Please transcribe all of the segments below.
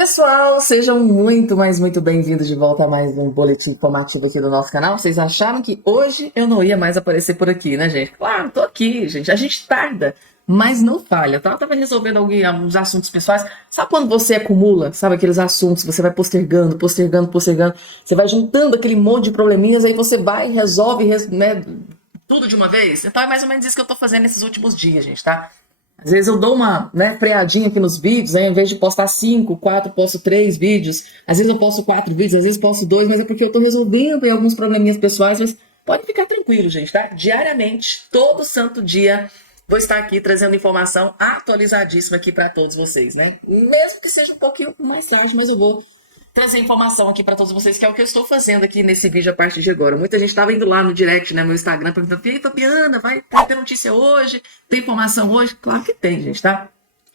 Pessoal, sejam muito, mas muito bem-vindos de volta a mais um boletim informativo aqui do nosso canal. Vocês acharam que hoje eu não ia mais aparecer por aqui, né, gente? Claro, tô aqui, gente. A gente tarda, mas não falha, tá? Eu tava resolvendo alguns assuntos pessoais. Sabe quando você acumula, sabe, aqueles assuntos, você vai postergando, você vai juntando aquele monte de probleminhas, aí você vai e resolve, né, tudo de uma vez? Então é mais ou menos isso que eu tô fazendo nesses últimos dias, gente, tá? Às vezes eu dou uma, freadinha aqui nos vídeos, aí, ao invés de postar 5, 4, posto 3 vídeos. Às vezes eu posto 4 vídeos, às vezes posto 2, mas é porque eu tô resolvendo aí alguns probleminhas pessoais. Mas pode ficar tranquilo, gente, tá? Diariamente, todo santo dia, vou estar aqui trazendo informação atualizadíssima aqui para todos vocês, né? Mesmo que seja um pouquinho mais tarde, mas eu vou trazer informação aqui para todos vocês, que é o que eu estou fazendo aqui nesse vídeo a partir de agora. Muita gente estava indo lá no direct, né, no Instagram, perguntando: e aí, Fabiana, vai ter notícia hoje? Tem informação hoje? Claro que tem, gente, tá?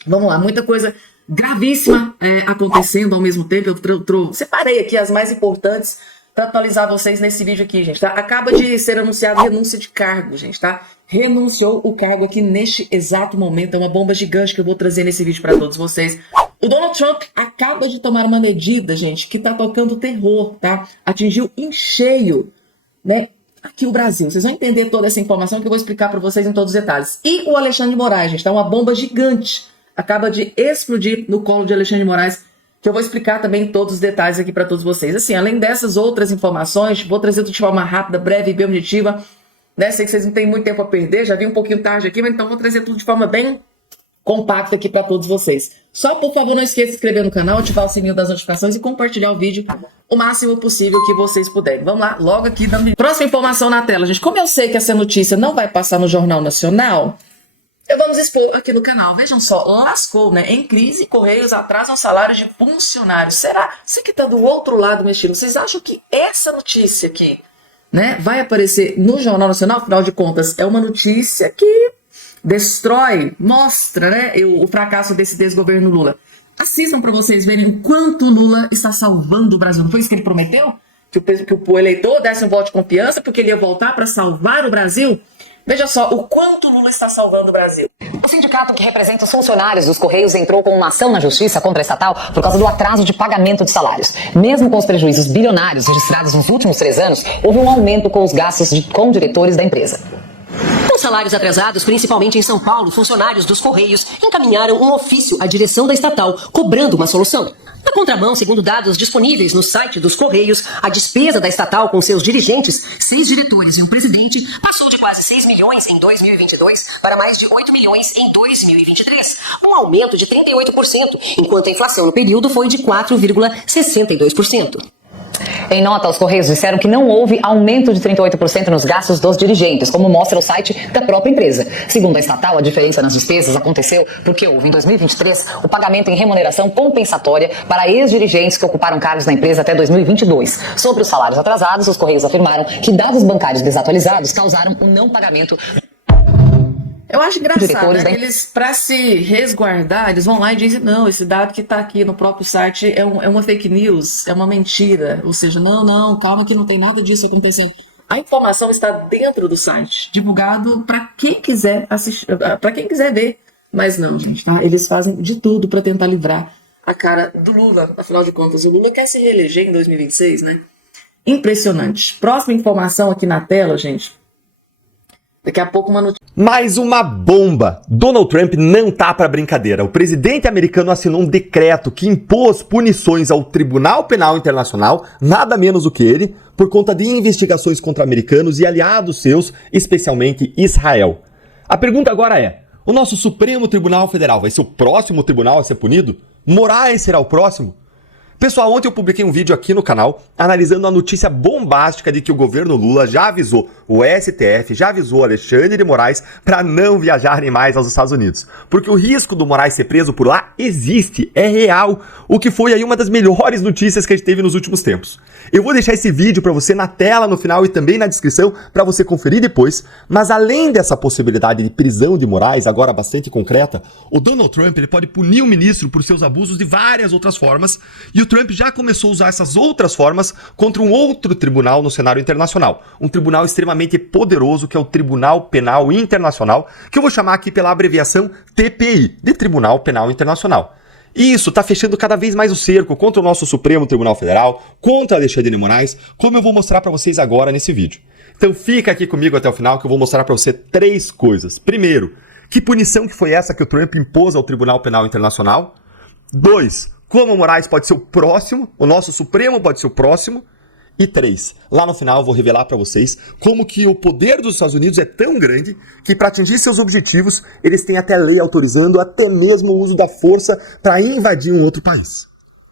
Vamos lá, muita coisa gravíssima acontecendo ao mesmo tempo. Eu separei aqui as mais importantes para atualizar vocês nesse vídeo aqui, gente, tá? Acaba de ser anunciado renúncia de cargo, gente, tá? Renunciou o cargo aqui neste exato momento. É uma bomba gigante que eu vou trazer nesse vídeo para todos vocês. O Donald Trump acaba de tomar uma medida, gente, que tá tocando terror, tá? Atingiu em cheio, né, aqui o Brasil. Vocês vão entender toda essa informação que eu vou explicar para vocês em todos os detalhes. E o Alexandre de Moraes, gente, tá? Uma bomba gigante. Acaba de explodir no colo de Alexandre de Moraes, que eu vou explicar também todos os detalhes aqui para todos vocês. Assim, além dessas outras informações, vou trazer tudo de forma rápida, breve e bem objetiva, né? Sei que vocês não têm muito tempo a perder, já vi um pouquinho tarde aqui, mas então vou trazer tudo de forma bem compacta aqui para todos vocês. Só, por favor, não esqueça de se inscrever no canal, ativar o sininho das notificações e compartilhar o vídeo o máximo possível que vocês puderem. Vamos lá, logo aqui dando próxima informação na tela, gente. Como eu sei que essa notícia não vai passar no Jornal Nacional, eu vamos expor aqui no canal. Vejam só, lascou, né? Em crise, Correios atrasam salários de funcionários. Será? Você que tá do outro lado do estilo, vocês acham que essa notícia aqui, né, vai aparecer no Jornal Nacional? Afinal de contas, é uma notícia que destrói, mostra, né, o fracasso desse desgoverno Lula. Assistam para vocês verem o quanto Lula está salvando o Brasil. Não foi isso que ele prometeu? Que o eleitor desse um voto de confiança porque ele ia voltar para salvar o Brasil? Veja só o quanto Lula está salvando o Brasil. O sindicato que representa os funcionários dos Correios entrou com uma ação na justiça contra a estatal por causa do atraso de pagamento de salários. Mesmo com os prejuízos bilionários registrados nos últimos 3 anos, houve um aumento com os gastos com diretores da empresa. Com salários atrasados, principalmente em São Paulo, funcionários dos Correios encaminharam um ofício à direção da estatal, cobrando uma solução. Na contramão, segundo dados disponíveis no site dos Correios, a despesa da estatal com seus dirigentes, 6 diretores e um presidente, passou de quase 6 milhões em 2022 para mais de 8 milhões em 2023, um aumento de 38%, enquanto a inflação no período foi de 4,62%. Em nota, os Correios disseram que não houve aumento de 38% nos gastos dos dirigentes, como mostra o site da própria empresa. Segundo a estatal, a diferença nas despesas aconteceu porque houve, em 2023, o pagamento em remuneração compensatória para ex-dirigentes que ocuparam cargos na empresa até 2022. Sobre os salários atrasados, os Correios afirmaram que dados bancários desatualizados causaram o não pagamento. Eu acho engraçado, né, que eles, para se resguardar, eles vão lá e dizem: não, esse dado que está aqui no próprio site é uma fake news, é uma mentira. Ou seja, não, calma que não tem nada disso acontecendo. A informação está dentro do site, divulgado para quem quiser assistir, para quem quiser ver. Mas não, gente, tá? Eles fazem de tudo para tentar livrar a cara do Lula. Afinal de contas, o Lula quer se reeleger em 2026, né? Impressionante. Próxima informação aqui na tela, gente. Daqui a pouco uma notícia. Mais uma bomba! Donald Trump não tá pra brincadeira. O presidente americano assinou um decreto que impôs punições ao Tribunal Penal Internacional, nada menos do que ele, por conta de investigações contra americanos e aliados seus, especialmente Israel. A pergunta agora é: o nosso Supremo Tribunal Federal vai ser o próximo tribunal a ser punido? Moraes será o próximo? Pessoal, ontem eu publiquei um vídeo aqui no canal analisando a notícia bombástica de que o governo Lula já avisou o STF, já avisou Alexandre de Moraes para não viajarem mais aos Estados Unidos. Porque o risco do Moraes ser preso por lá existe, é real, o que foi aí uma das melhores notícias que a gente teve nos últimos tempos. Eu vou deixar esse vídeo para você na tela no final e também na descrição para você conferir depois, mas além dessa possibilidade de prisão de Moraes, agora bastante concreta, o Donald Trump ele pode punir o ministro por seus abusos de várias outras formas, e o Trump já começou a usar essas outras formas contra um outro tribunal no cenário internacional. Um tribunal extremamente poderoso que é o Tribunal Penal Internacional, que eu vou chamar aqui pela abreviação TPI, de Tribunal Penal Internacional. E isso está fechando cada vez mais o cerco contra o nosso Supremo Tribunal Federal, contra Alexandre de Moraes, como eu vou mostrar para vocês agora nesse vídeo. Então fica aqui comigo até o final que eu vou mostrar para você 3 coisas. Primeiro, que punição que foi essa que o Trump impôs ao Tribunal Penal Internacional? 2, como o Moraes pode ser o próximo, o nosso Supremo pode ser o próximo. E 3, lá no final eu vou revelar para vocês como que o poder dos Estados Unidos é tão grande que para atingir seus objetivos eles têm até lei autorizando até mesmo o uso da força para invadir um outro país.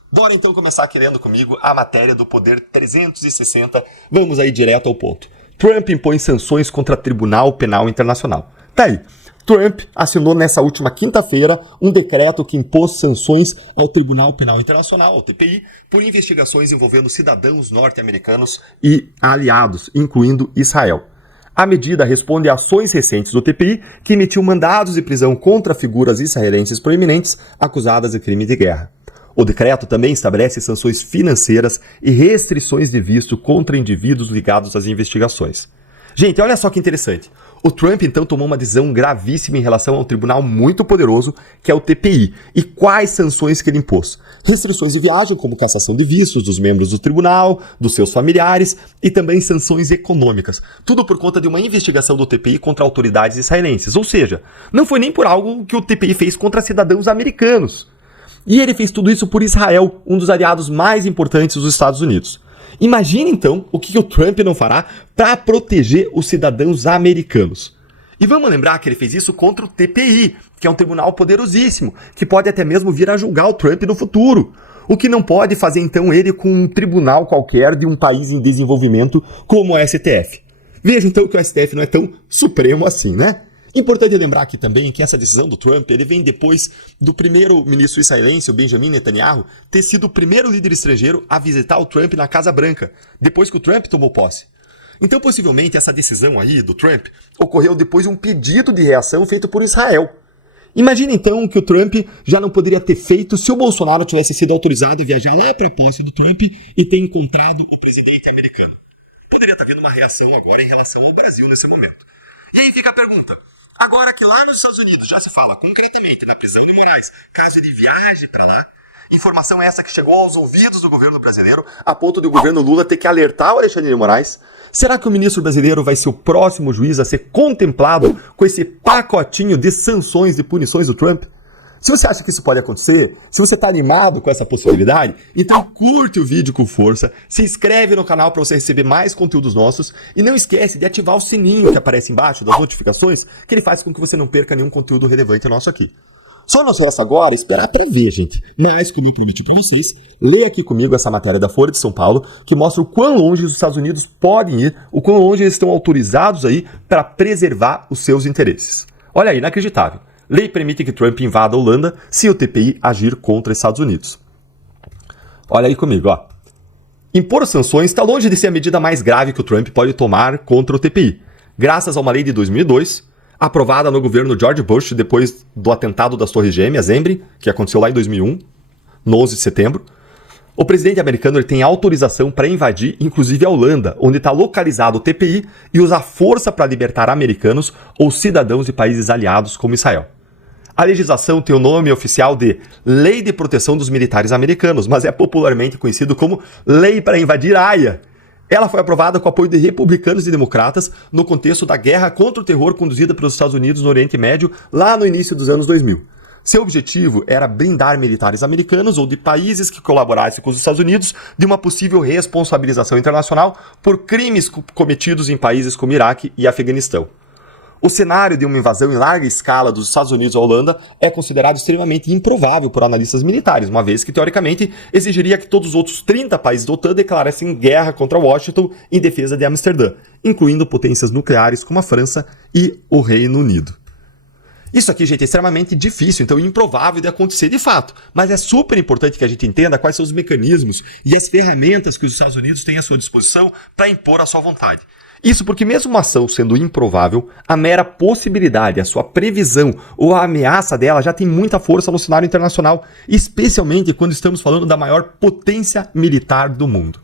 Bora então começar aqui lendo comigo a matéria do Poder 360. Vamos aí direto ao ponto. Trump impõe sanções contra o Tribunal Penal Internacional. Tá aí. Trump assinou nessa última quinta-feira um decreto que impôs sanções ao Tribunal Penal Internacional, ao TPI, por investigações envolvendo cidadãos norte-americanos e aliados, incluindo Israel. A medida responde a ações recentes do TPI, que emitiu mandados de prisão contra figuras israelenses proeminentes acusadas de crime de guerra. O decreto também estabelece sanções financeiras e restrições de visto contra indivíduos ligados às investigações. Gente, olha só que interessante. O Trump, então, tomou uma decisão gravíssima em relação a um tribunal muito poderoso, que é o TPI. E quais sanções que ele impôs? Restrições de viagem, como cassação de vistos dos membros do tribunal, dos seus familiares, e também sanções econômicas. Tudo por conta de uma investigação do TPI contra autoridades israelenses. Ou seja, não foi nem por algo que o TPI fez contra cidadãos americanos. E ele fez tudo isso por Israel, um dos aliados mais importantes dos Estados Unidos. Imagine então o que o Trump não fará para proteger os cidadãos americanos. E vamos lembrar que ele fez isso contra o TPI, que é um tribunal poderosíssimo, que pode até mesmo vir a julgar o Trump no futuro. O que não pode fazer então ele com um tribunal qualquer de um país em desenvolvimento como o STF. Veja então que o STF não é tão supremo assim, né? Importante lembrar aqui também que essa decisão do Trump ele vem depois do primeiro-ministro israelense, o Benjamin Netanyahu, ter sido o primeiro líder estrangeiro a visitar o Trump na Casa Branca, depois que o Trump tomou posse. Então, possivelmente, essa decisão aí do Trump ocorreu depois de um pedido de reação feito por Israel. Imagina então que o Trump já não poderia ter feito se o Bolsonaro tivesse sido autorizado a viajar lá para a posse do Trump e ter encontrado o presidente americano. Poderia estar havendo uma reação agora em relação ao Brasil nesse momento. E aí fica a pergunta. Agora que lá nos Estados Unidos já se fala concretamente na prisão de Moraes, caso de viagem para lá, informação essa que chegou aos ouvidos do governo brasileiro, a ponto de o governo Lula ter que alertar o Alexandre de Moraes. Será que o ministro brasileiro vai ser o próximo juiz a ser contemplado com esse pacotinho de sanções e punições do Trump? Se você acha que isso pode acontecer, se você está animado com essa possibilidade, então curte o vídeo com força, se inscreve no canal para você receber mais conteúdos nossos e não esquece de ativar o sininho que aparece embaixo das notificações, que ele faz com que você não perca nenhum conteúdo relevante nosso aqui. Só nos resta agora esperar para ver, gente. Mas, como eu prometi para vocês, leia aqui comigo essa matéria da Folha de São Paulo, que mostra o quão longe os Estados Unidos podem ir, o quão longe eles estão autorizados aí para preservar os seus interesses. Olha aí, inacreditável. Lei permite que Trump invada a Holanda se o TPI agir contra os Estados Unidos. Olha aí comigo, ó. Impor sanções está longe de ser a medida mais grave que o Trump pode tomar contra o TPI. Graças a uma lei de 2002, aprovada no governo George Bush depois do atentado das Torres Gêmeas, lembre, que aconteceu lá em 2001, no 11 de setembro, o presidente americano ele tem autorização para invadir, inclusive a Holanda, onde está localizado o TPI, e usar força para libertar americanos ou cidadãos de países aliados como Israel. A legislação tem o nome oficial de Lei de Proteção dos Militares Americanos, mas é popularmente conhecido como Lei para Invadir a Haia. Ela foi aprovada com apoio de republicanos e democratas no contexto da guerra contra o terror conduzida pelos Estados Unidos no Oriente Médio lá no início dos anos 2000. Seu objetivo era blindar militares americanos ou de países que colaborassem com os Estados Unidos de uma possível responsabilização internacional por crimes cometidos em países como Iraque e Afeganistão. O cenário de uma invasão em larga escala dos Estados Unidos à Holanda é considerado extremamente improvável por analistas militares, uma vez que, teoricamente, exigiria que todos os outros 30 países da OTAN declarassem guerra contra Washington em defesa de Amsterdã, incluindo potências nucleares como a França e o Reino Unido. Isso aqui, gente, é extremamente difícil, então improvável de acontecer de fato, mas é super importante que a gente entenda quais são os mecanismos e as ferramentas que os Estados Unidos têm à sua disposição para impor a sua vontade. Isso porque mesmo uma ação sendo improvável, a mera possibilidade, a sua previsão ou a ameaça dela já tem muita força no cenário internacional, especialmente quando estamos falando da maior potência militar do mundo.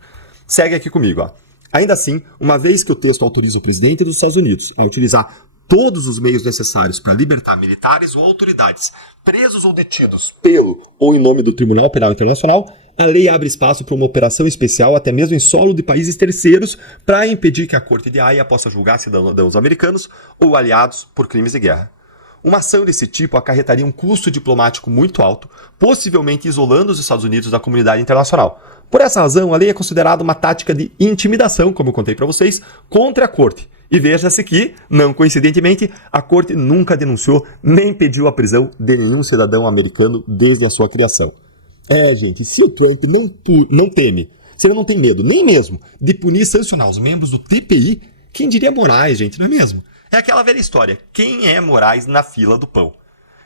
Segue aqui comigo, ó. Ainda assim, uma vez que o texto autoriza o presidente dos Estados Unidos a utilizar todos os meios necessários para libertar militares ou autoridades presos ou detidos pelo ou em nome do Tribunal Penal Internacional, a lei abre espaço para uma operação especial, até mesmo em solo de países terceiros, para impedir que a Corte de Haia possa julgar cidadãos americanos ou aliados por crimes de guerra. Uma ação desse tipo acarretaria um custo diplomático muito alto, possivelmente isolando os Estados Unidos da comunidade internacional. Por essa razão, a lei é considerada uma tática de intimidação, como eu contei para vocês, contra a Corte. E veja-se que, não coincidentemente, a Corte nunca denunciou nem pediu a prisão de nenhum cidadão americano desde a sua criação. Gente, se o Trump não teme, se ele não tem medo nem mesmo de punir e sancionar os membros do TPI, quem diria Moraes, gente, não é mesmo? É aquela velha história, quem é Moraes na fila do pão?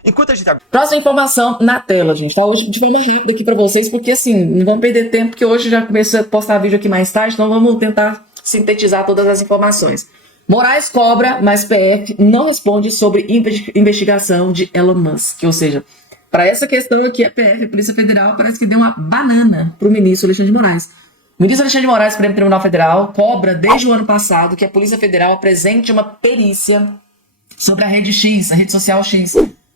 Enquanto a gente... Próxima informação na tela, gente, tá? Hoje de forma rápida aqui pra vocês, porque assim, não vamos perder tempo, porque hoje já comecei a postar vídeo aqui mais tarde, então vamos tentar sintetizar todas as informações. Moraes cobra, mas PF não responde sobre investigação de Elon Musk. Ou seja, para essa questão aqui, a PF, a Polícia Federal, parece que deu uma banana para o ministro Alexandre de Moraes. O ministro Alexandre de Moraes, Supremo Tribunal Federal, cobra desde o ano passado que a Polícia Federal apresente uma perícia sobre a rede X, a rede social X.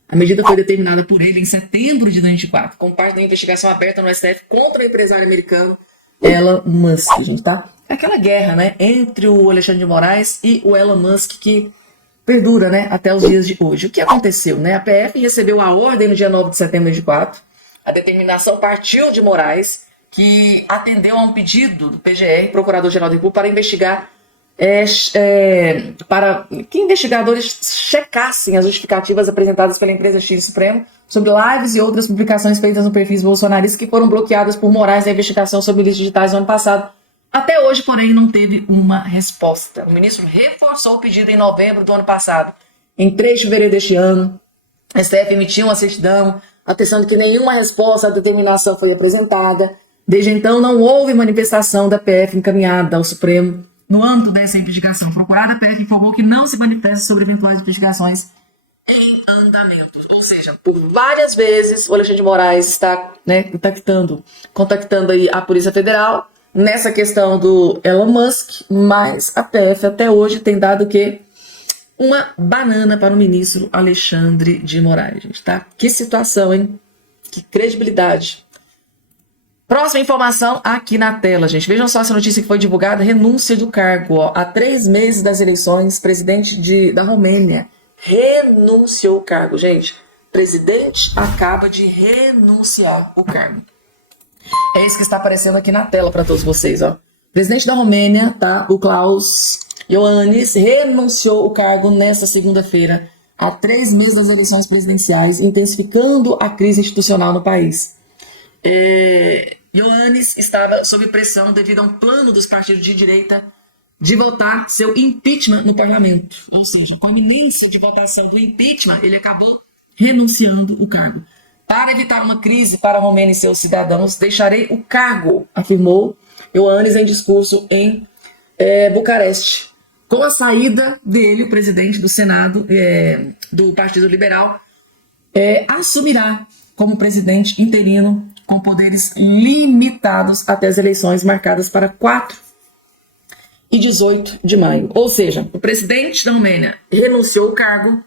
A medida foi determinada por ele em setembro de 2024, como parte da investigação aberta no STF contra o empresário americano Elon Musk, gente, tá? É aquela guerra, né, entre o Alexandre de Moraes e o Elon Musk que perdura, né, até os dias de hoje. O que aconteceu, né? A PF recebeu a ordem no dia 9 de setembro de 2024. A determinação partiu de Moraes, que atendeu a um pedido do PGR, Procurador-Geral da República, para investigar, para que investigadores checassem as justificativas apresentadas pela empresa X Supremo sobre lives e outras publicações feitas no perfis bolsonaristas que foram bloqueadas por Moraes na investigação sobre ilícitos digitais no ano passado. Até hoje, porém, não teve uma resposta. O ministro reforçou o pedido em novembro do ano passado. Em 3 de fevereiro deste ano, a STF emitiu uma certidão atestando que nenhuma resposta à determinação foi apresentada. Desde então, não houve manifestação da PF encaminhada ao Supremo. No âmbito dessa investigação procurada, a PF informou que não se manifesta sobre eventuais investigações em andamento. Ou seja, por várias vezes o Alexandre de Moraes está, né, contactando aí a Polícia Federal nessa questão do Elon Musk, mas a PF até hoje tem dado o quê? Uma banana para o ministro Alexandre de Moraes, gente, tá? Que situação, hein? Que credibilidade. Próxima informação aqui na tela, gente. Vejam só essa notícia que foi divulgada, renúncia do cargo. Ó. Há 3 meses das eleições, presidente da Romênia renunciou o cargo, gente. Presidente acaba de renunciar o cargo. É isso que está aparecendo aqui na tela para todos vocês, ó. Presidente da Romênia, tá? O Klaus Iohannis renunciou o cargo nesta segunda-feira, há 3 meses das eleições presidenciais, intensificando a crise institucional no país. Iohannis estava sob pressão devido a um plano dos partidos de direita de votar seu impeachment no parlamento. Ou seja, com a iminência de votação do impeachment, ele acabou renunciando o cargo. Para evitar uma crise para a Romênia e seus cidadãos, deixarei o cargo, afirmou Iohannis em discurso em Bucareste. Com a saída dele, o presidente do Senado do Partido Liberal assumirá como presidente interino com poderes limitados até as eleições marcadas para 4 e 18 de maio. Ou seja, o presidente da Romênia renunciou ao cargo.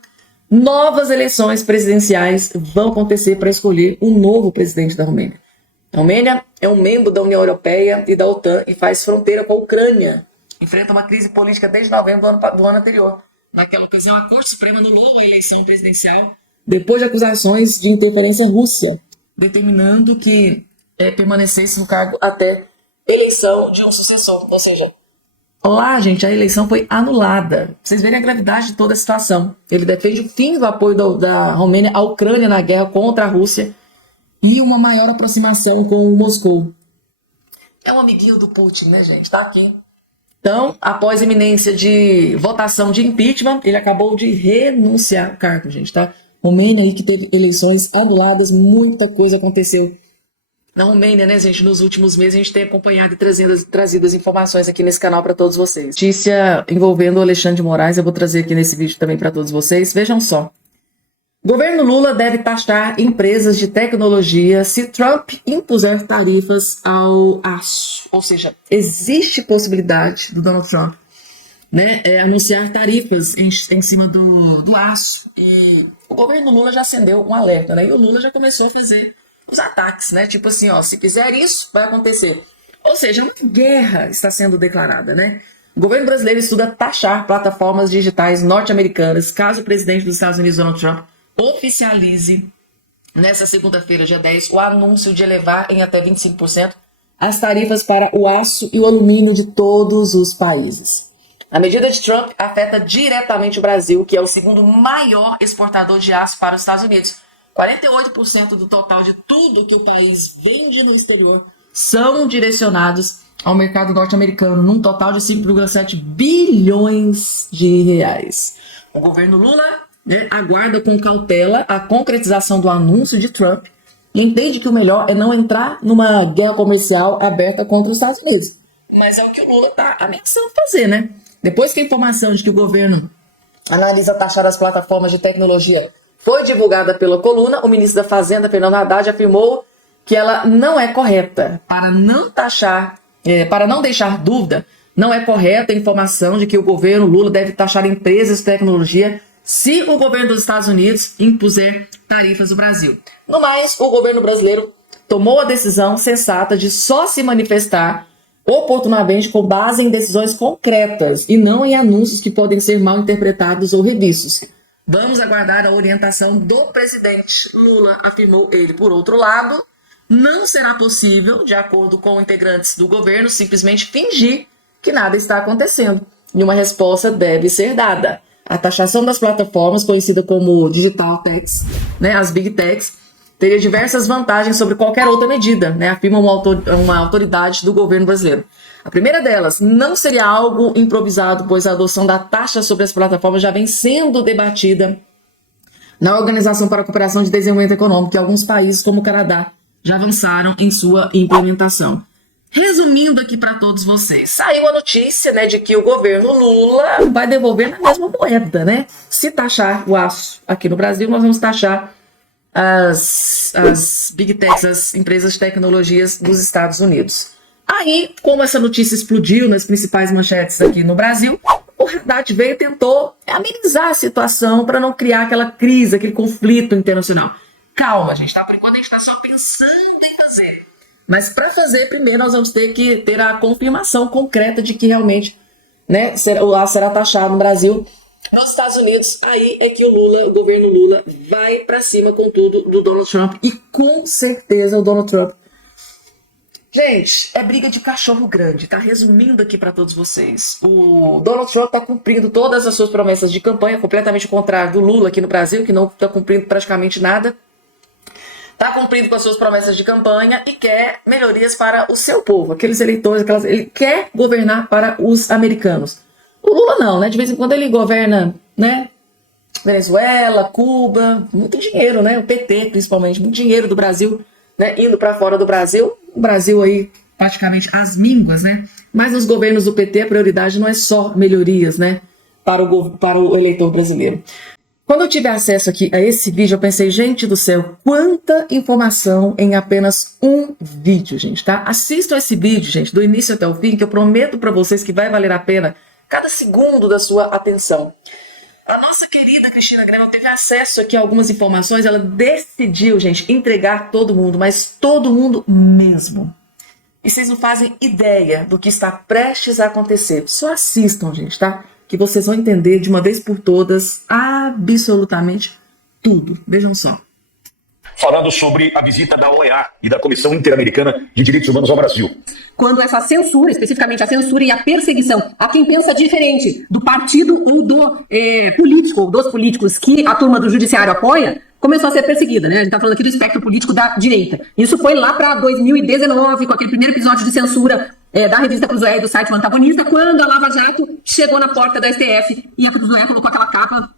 Novas eleições presidenciais vão acontecer para escolher o novo presidente da Romênia. A Romênia é um membro da União Europeia e da OTAN e faz fronteira com a Ucrânia. Enfrenta uma crise política desde novembro do ano anterior. Naquela ocasião, a Corte Suprema anulou a eleição presidencial depois de acusações de interferência russa, determinando que permanecesse no cargo até eleição de um sucessor. Ou seja, lá, gente, a eleição foi anulada. Pra vocês verem a gravidade de toda a situação. Ele defende o fim do apoio da Romênia à Ucrânia na guerra contra a Rússia e uma maior aproximação com o Moscou. É um amiguinho do Putin, né, gente? Tá aqui. Então, após a iminência de votação de impeachment, ele acabou de renunciar ao cargo, gente, tá? Romênia aí que teve eleições anuladas, muita coisa aconteceu na Romênia, né, gente? Nos últimos meses a gente tem acompanhado e trazido as informações aqui nesse canal para todos vocês. Notícia envolvendo o Alexandre de Moraes, eu vou trazer aqui nesse vídeo também para todos vocês. Vejam só. Governo Lula deve taxar empresas de tecnologia se Trump impuser tarifas ao aço. Ou seja, existe possibilidade do Donald Trump, né, anunciar tarifas em cima do aço. E o governo Lula já acendeu um alerta, né? E o Lula já começou a fazer os ataques, né? Tipo assim, ó, se fizer isso, vai acontecer. Ou seja, uma guerra está sendo declarada, né? O governo brasileiro estuda taxar plataformas digitais norte-americanas caso o presidente dos Estados Unidos, Donald Trump, oficialize nessa segunda-feira, dia 10, o anúncio de elevar em até 25% as tarifas para o aço e o alumínio de todos os países. A medida de Trump afeta diretamente o Brasil, que é o segundo maior exportador de aço para os Estados Unidos. 48% do total de tudo que o país vende no exterior são direcionados ao mercado norte-americano, num total de 5,7 bilhões de reais. O governo Lula, né, aguarda com cautela a concretização do anúncio de Trump e entende que o melhor é não entrar numa guerra comercial aberta contra os Estados Unidos. Mas é o que o Lula está ameaçando fazer, né? Depois que a informação de que o governo analisa taxar as plataformas de tecnologia foi divulgada pela coluna, o ministro da Fazenda, Fernando Haddad, afirmou que ela não é correta. Para não deixar dúvida, não é correta a informação de que o governo Lula deve taxar empresas de tecnologia se o governo dos Estados Unidos impuser tarifas no Brasil. No mais, o governo brasileiro tomou a decisão sensata de só se manifestar oportunamente com base em decisões concretas e não em anúncios que podem ser mal interpretados ou revistos. Vamos aguardar a orientação do presidente Lula, afirmou ele. Por outro lado, não será possível, de acordo com integrantes do governo, simplesmente fingir que nada está acontecendo. E uma resposta deve ser dada. A taxação das plataformas, conhecida como Digital Techs, né, as Big Techs, teria diversas vantagens sobre qualquer outra medida, né, afirma uma autoridade do governo brasileiro. A primeira delas, não seria algo improvisado, pois a adoção da taxa sobre as plataformas já vem sendo debatida na Organização para a Cooperação de Desenvolvimento Econômico, e alguns países, como o Canadá, já avançaram em sua implementação. Resumindo aqui para todos vocês, saiu a notícia, né, de que o governo Lula vai devolver na mesma moeda, né? Se taxar o aço aqui no Brasil, nós vamos taxar as Big Techs, as empresas de tecnologias dos Estados Unidos. Aí, como essa notícia explodiu nas principais manchetes aqui no Brasil, o Haddad veio e tentou amenizar a situação para não criar aquela crise, aquele conflito internacional. Calma, gente, tá? Por enquanto a gente está só pensando em fazer. Mas para fazer, primeiro nós vamos ter que ter a confirmação concreta de que realmente, né, o aço será taxado no Brasil. Nos Estados Unidos, aí é que o governo Lula, vai para cima com tudo do Donald Trump. E com certeza o Donald Trump... Gente, é briga de cachorro grande, tá? Resumindo aqui para todos vocês. O Donald Trump tá cumprindo todas as suas promessas de campanha, completamente ao contrário do Lula aqui no Brasil, que não tá cumprindo praticamente nada. Está cumprindo com as suas promessas de campanha e quer melhorias para o seu povo, aqueles eleitores, ele quer governar para os americanos. O Lula não, né? De vez em quando ele governa, né? Venezuela, Cuba, muito dinheiro, né? O PT, principalmente, muito dinheiro do Brasil, né? Indo para fora do Brasil. O Brasil aí, praticamente, às mínguas, né? Mas nos governos do PT, a prioridade não é só melhorias, né? Para o eleitor brasileiro. Quando eu tive acesso aqui a esse vídeo, eu pensei, gente do céu, quanta informação em apenas um vídeo, gente, tá? Assistam esse vídeo, gente, do início até o fim, que eu prometo para vocês que vai valer a pena cada segundo da sua atenção. A nossa querida Cristina Grema teve acesso aqui a algumas informações, ela decidiu, gente, entregar todo mundo, mas todo mundo mesmo. E vocês não fazem ideia do que está prestes a acontecer. Só assistam, gente, tá? Que vocês vão entender de uma vez por todas absolutamente tudo. Vejam só. Falando sobre a visita da OEA e da Comissão Interamericana de Direitos Humanos ao Brasil. Quando essa censura, especificamente a censura e a perseguição a quem pensa diferente do partido ou do político, ou dos políticos que a turma do judiciário apoia, começou a ser perseguida, né? A gente está falando aqui do espectro político da direita. Isso foi lá para 2019, com aquele primeiro episódio de censura da revista Cruzoé e do site O Antagonista, quando a Lava Jato chegou na porta da STF e a Cruzoé colocou aquela capa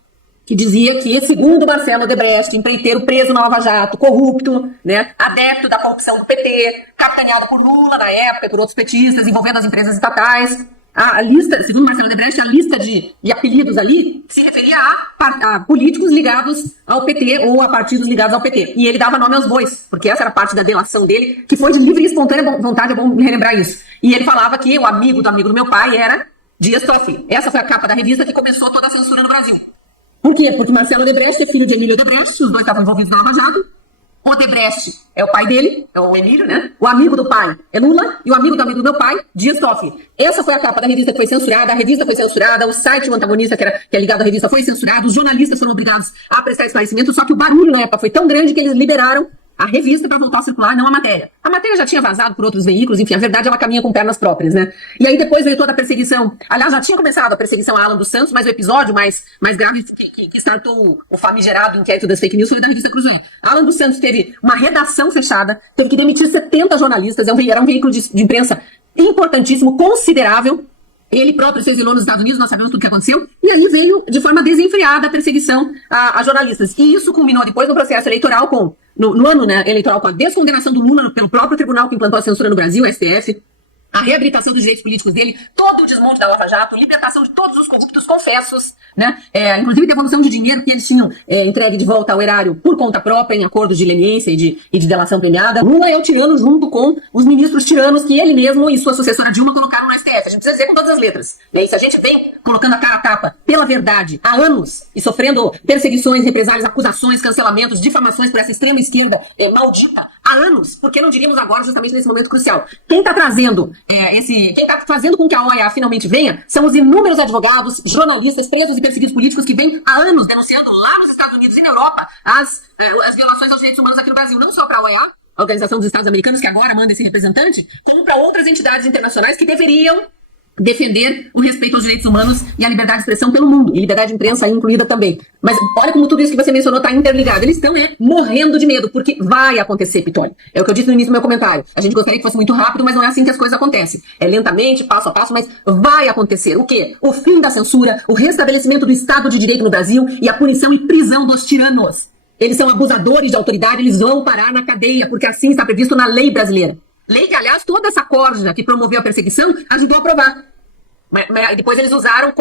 que dizia que, segundo Marcelo Odebrecht, empreiteiro preso na Lava Jato, corrupto, né, adepto da corrupção do PT, capitaneado por Lula na época e por outros petistas, envolvendo as empresas estatais. A lista, segundo Marcelo Odebrecht, a lista de apelidos ali se referia a políticos ligados ao PT ou a partidos ligados ao PT. E ele dava nome aos bois, porque essa era parte da delação dele, que foi de livre e espontânea vontade, é bom relembrar isso. E ele falava que o amigo do meu pai era Dias Toffoli. Essa foi a capa da revista que começou toda a censura no Brasil. Por quê? Porque Marcelo Odebrecht é filho de Emílio Odebrecht, os dois estavam envolvidos na Lava Jato, Odebrecht é o pai dele, é o Emílio, né? O amigo do pai é Lula e o amigo do meu pai, Dias Toffoli. Essa foi a capa da revista que foi censurada, a revista foi censurada, o site, o antagonista que é ligado à revista foi censurado, os jornalistas foram obrigados a prestar esclarecimento, só que o barulho na época foi tão grande que eles liberaram a revista para voltar a circular, não a matéria. A matéria já tinha vazado por outros veículos, enfim, a verdade ela caminha com pernas próprias, né? E aí depois veio toda a perseguição. Aliás, já tinha começado a perseguição a Alan dos Santos, mas o episódio mais grave que startou o famigerado inquérito das fake news foi da revista Cruzeiro. Alan dos Santos teve uma redação fechada, teve que demitir 70 jornalistas, era um veículo de imprensa importantíssimo, considerável. Ele próprio se exilou nos Estados Unidos, nós sabemos tudo o que aconteceu, e aí veio de forma desenfreada a perseguição a jornalistas. E isso culminou depois no processo eleitoral no ano, né, eleitoral, com a descondenação do Lula pelo próprio tribunal que implantou a censura no Brasil, o STF, a reabilitação dos direitos políticos dele, todo o desmonte da Lava Jato, libertação de todos os corruptos confessos, né? Inclusive devolução de dinheiro que eles tinham entregue de volta ao erário por conta própria, em acordo de leniência e de delação premiada. Lula é o tirano junto com os ministros tiranos que ele mesmo e sua sucessora Dilma colocaram no STF. A gente precisa dizer com todas as letras. E se a gente vem colocando a cara a tapa pela verdade há anos e sofrendo perseguições, represálias, acusações, cancelamentos, difamações por essa extrema esquerda maldita há anos, por que não diríamos agora justamente nesse momento crucial? Quem está trazendo quem está fazendo com que a OEA finalmente venha são os inúmeros advogados, jornalistas, presos e perseguidos políticos que vêm há anos denunciando lá nos Estados Unidos e na Europa as violações aos direitos humanos aqui no Brasil, não só para a OEA, a Organização dos Estados Americanos, que agora manda esse representante, como para outras entidades internacionais que deveriam defender o respeito aos direitos humanos e a liberdade de expressão pelo mundo, e liberdade de imprensa incluída também. Mas olha como tudo isso que você mencionou está interligado. Eles estão morrendo de medo, porque vai acontecer, Pitoli. É o que eu disse no início do meu comentário. A gente gostaria que fosse muito rápido, mas não é assim que as coisas acontecem. É lentamente, passo a passo, mas vai acontecer. O quê? O fim da censura, o restabelecimento do Estado de Direito no Brasil e a punição e prisão dos tiranos. Eles são abusadores de autoridade, eles vão parar na cadeia, porque assim está previsto na lei brasileira. Lei que, aliás, toda essa corja que promoveu a perseguição ajudou a aprovar. Mas depois eles usaram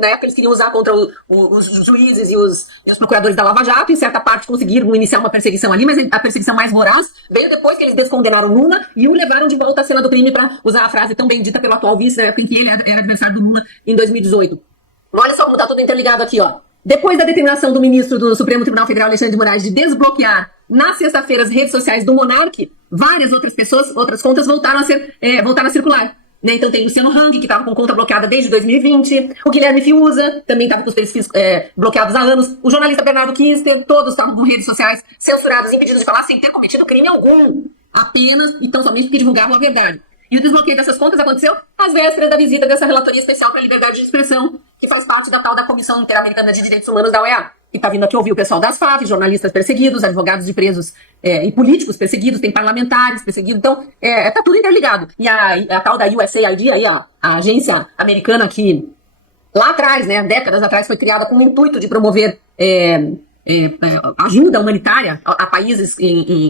na época eles queriam usar contra os juízes e os procuradores da Lava Jato, em certa parte conseguiram iniciar uma perseguição ali, mas a perseguição mais voraz veio depois que eles descondenaram Lula e o levaram de volta à cena do crime para usar a frase tão bem dita pelo atual vice, na época em que ele era adversário do Lula em 2018. Olha só como está tudo interligado aqui, ó. Depois da determinação do ministro do Supremo Tribunal Federal, Alexandre de Moraes, de desbloquear na sexta-feira as redes sociais do Monark, várias outras contas voltaram a circular. Então tem Luciano Hang, que estava com conta bloqueada desde 2020, o Guilherme Fiuza também estava com os perfis bloqueados há anos, o jornalista Bernardo Kister, todos estavam com redes sociais censurados, impedidos de falar sem ter cometido crime algum, apenas e tão somente porque divulgavam a verdade. E o desbloqueio dessas contas aconteceu às vésperas da visita dessa Relatoria Especial para a Liberdade de Expressão, que faz parte da tal da Comissão Interamericana de Direitos Humanos da OEA. E está vindo aqui ouvir o pessoal das FAF, jornalistas perseguidos, advogados de presos e políticos perseguidos, tem parlamentares perseguidos. Então, tá tudo interligado. E a tal da USAID, aí, a agência americana que lá atrás, né, décadas atrás, foi criada com o intuito de promover ajuda humanitária a países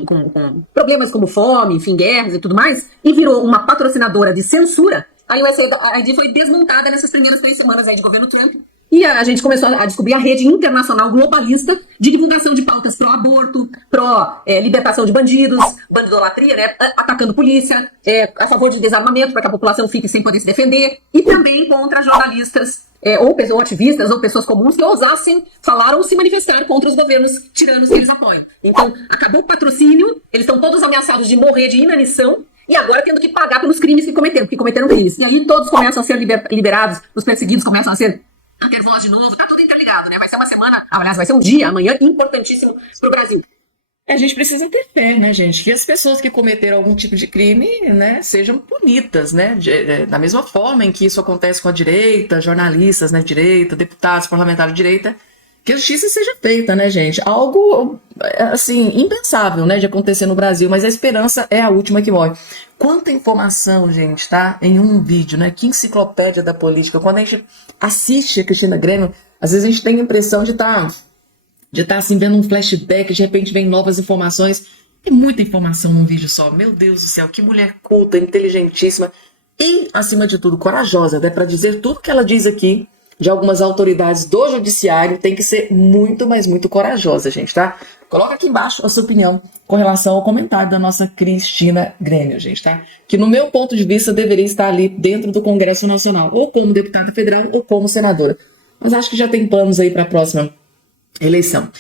com problemas como fome, enfim, guerras e tudo mais, e virou uma patrocinadora de censura. A USAID foi desmontada nessas primeiras 3 semanas aí de governo Trump. E a gente começou a descobrir a rede internacional globalista de divulgação de pautas pró-aborto, pró-libertação de bandidos, bandidolatria, né, atacando polícia, a favor de desarmamento para que a população fique sem poder se defender, e também contra jornalistas, ou ativistas, ou pessoas comuns que ousassem falar ou se manifestar contra os governos tiranos que eles apoiam. Então, acabou o patrocínio, eles estão todos ameaçados de morrer de inanição, e agora tendo que pagar pelos crimes que cometeram, porque cometeram crimes. E aí todos começam a ser liberados, os perseguidos começam a ter voz de novo, tá tudo interligado, né? Vai ser uma semana, aliás, vai ser um dia, amanhã, importantíssimo pro Brasil. A gente precisa ter fé, né, gente? Que as pessoas que cometeram algum tipo de crime, né, sejam punidas, né? Da mesma forma em que isso acontece com a direita, jornalistas, né, direita, deputados, parlamentares de direita, que a justiça seja feita, né, gente? Algo, assim, impensável, né, de acontecer no Brasil, mas a esperança é a última que morre. Quanta informação, gente, tá? Em um vídeo, né? Que enciclopédia da política. Quando a gente assiste a Cristina Grêmio, às vezes a gente tem a impressão de estar assim, vendo um flashback, de repente vem novas informações. Tem muita informação num vídeo só. Meu Deus do céu, que mulher culta, inteligentíssima e, acima de tudo, corajosa, né? Para dizer tudo que ela diz aqui, de algumas autoridades do judiciário, tem que ser muito, mas muito corajosa, gente, tá? Coloca aqui embaixo a sua opinião com relação ao comentário da nossa Cristina Grêmio, gente, tá? Que no meu ponto de vista deveria estar ali dentro do Congresso Nacional, ou como deputada federal ou como senadora. Mas acho que já tem planos aí para a próxima eleição.